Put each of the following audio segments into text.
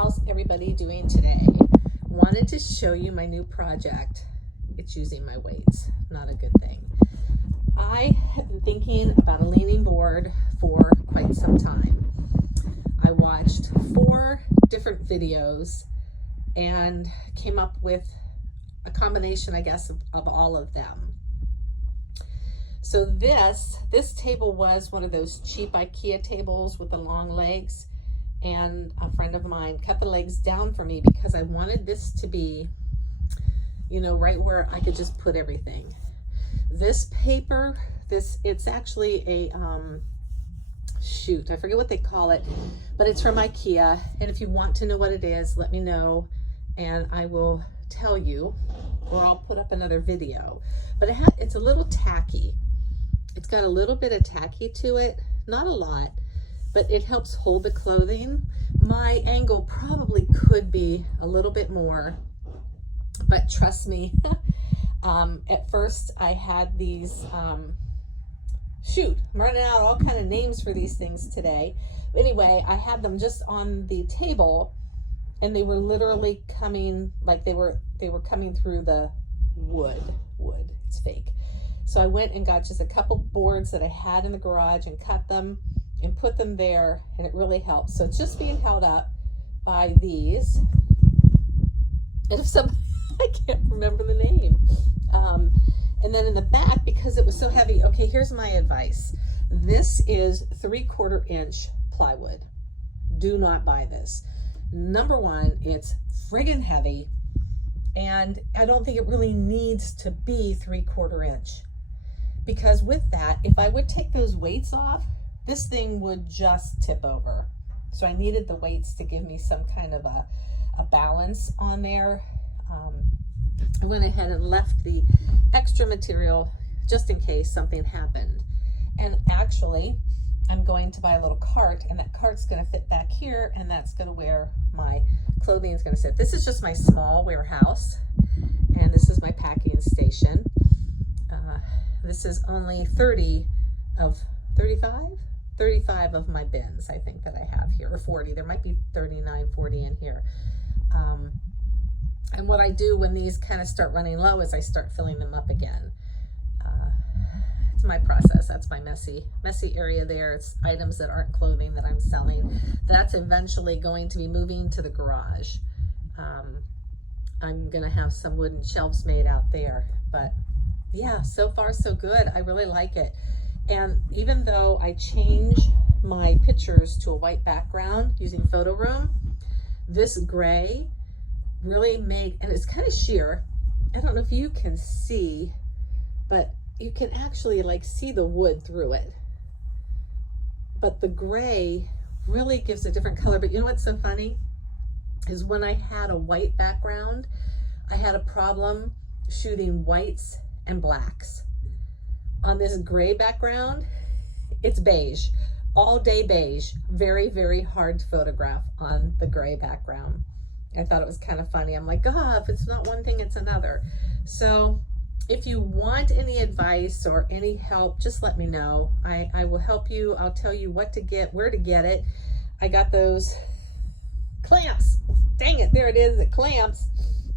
How's everybody doing today? Wanted to show you my new project. It's using my weights, not a good thing. I have been thinking about a leaning board for quite some time. I watched 4 different videos and came up with a combination, I guess, of all of them. So this table was one of those cheap IKEA tables with the long legs, and a friend of mine cut the legs down for me because I wanted this to be, you know, right where I could just put everything. This paper, it's actually a, shoot, I forget what they call it, but it's from IKEA. And if you want to know what it is, let me know and I will tell you, or I'll put up another video. But it's a little tacky. It's got a little bit of tacky to it, not a lot, but it helps hold the clothing. My angle probably could be a little bit more, but trust me, at first I had these, shoot, I'm running out all kind of names for these things today. Anyway, I had them just on the table and they were literally coming, like they were coming through the wood, it's fake. So I went and got just a couple boards that I had in the garage and cut them and put them there, and it really helps. So it's just being held up by these. And if I can't remember the name. And then in the back, because it was so heavy, okay, here's my advice. This is 3/4 inch plywood. Do not buy this. Number one, it's friggin' heavy, and I don't think it really needs to be 3/4 inch. Because with that, if I would take those weights off, this thing would just tip over. So I needed the weights to give me some kind of a balance on there. I went ahead and left the extra material just in case something happened. And actually, I'm going to buy a little cart, and that cart's gonna fit back here, and that's gonna where my clothing is gonna sit. This is just my small warehouse, and this is my packing station. This is only 30 of 35? 35 of my bins, I think, that I have here, or 40. There might be 39, 40 in here. And what I do when these kind of start running low is I start filling them up again. It's my process. That's my messy area there. It's items that aren't clothing that I'm selling. That's eventually going to be moving to the garage. I'm gonna have some wooden shelves made out there, but yeah, so far so good. I really like it. And even though I change my pictures to a white background using Photo Room, this gray really made, and it's kind of sheer. I don't know if you can see, but you can actually like see the wood through it. But the gray really gives a different color. But you know what's so funny is when I had a white background, I had a problem shooting whites and blacks. On this gray background, it's beige, all day beige. Very, very hard to photograph on the gray background. I thought it was kind of funny. I'm like, if it's not one thing, it's another. So if you want any advice or any help, just let me know. I will help you. I'll tell you what to get, where to get it. I got those clamps. Dang it, there it is, the clamps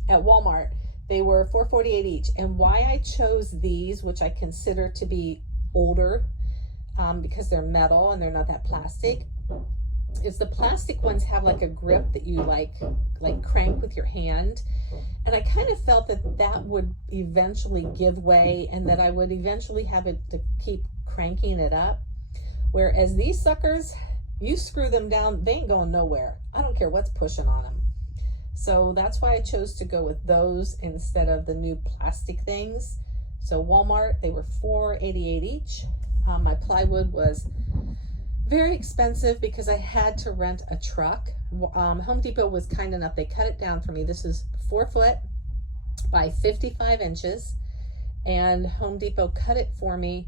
at Walmart. They were $4.48 each. And why I chose these, which I consider to be older, because they're metal and they're not that plastic, is the plastic ones have like a grip that you like crank with your hand. And I kind of felt that would eventually give way and that I would eventually have it to keep cranking it up. Whereas these suckers, you screw them down, they ain't going nowhere. I don't care what's pushing on them. So that's why I chose to go with those instead of the new plastic things. So Walmart, they were $4.88 each. My plywood was very expensive because I had to rent a truck. Home Depot was kind enough, they cut it down for me. This is 4 foot by 55 inches, and Home Depot cut it for me.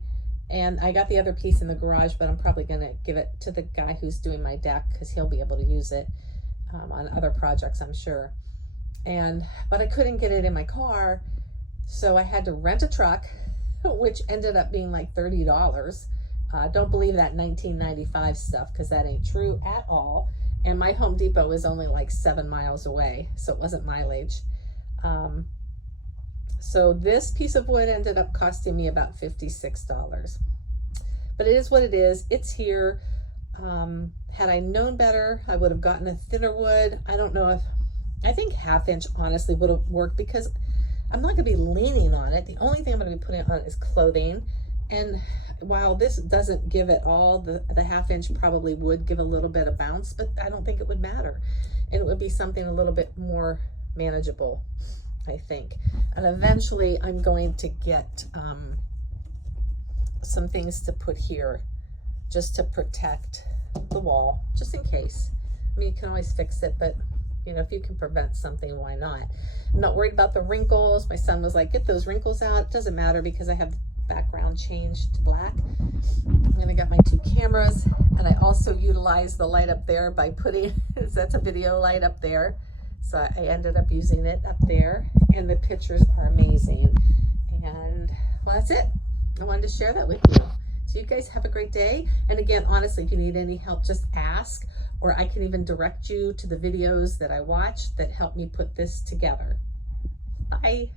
And I got the other piece in the garage, but I'm probably gonna give it to the guy who's doing my deck because he'll be able to use it on other projects, I'm sure. But I couldn't get it in my car, so I had to rent a truck, which ended up being like $30. Don't believe that 1995 stuff, because that ain't true at all. And my Home Depot is only like 7 miles away, so it wasn't mileage. So this piece of wood ended up costing me about $56. But it is what it is. It's here. Had I known better, I would have gotten a thinner wood. I don't know if, I think 1/2 inch honestly would have worked, because I'm not going to be leaning on it. The only thing I'm going to be putting on is clothing. And while this doesn't give it all, the 1/2 inch probably would give a little bit of bounce, but I don't think it would matter. And it would be something a little bit more manageable, I think. And eventually I'm going to get some things to put here just to protect the wall, just in case. I mean, you can always fix it, but you know, if you can prevent something, why not? I'm not worried about the wrinkles. My son was like, get those wrinkles out. It doesn't matter because I have the background changed to black. And I got my 2 cameras, and I also utilized the light up there by putting, that's a video light up there. So I ended up using it up there, and the pictures are amazing. And well, that's it. I wanted to share that with you. So you guys have a great day. And again, honestly, if you need any help, just ask, or I can even direct you to the videos that I watch that help me put this together. Bye.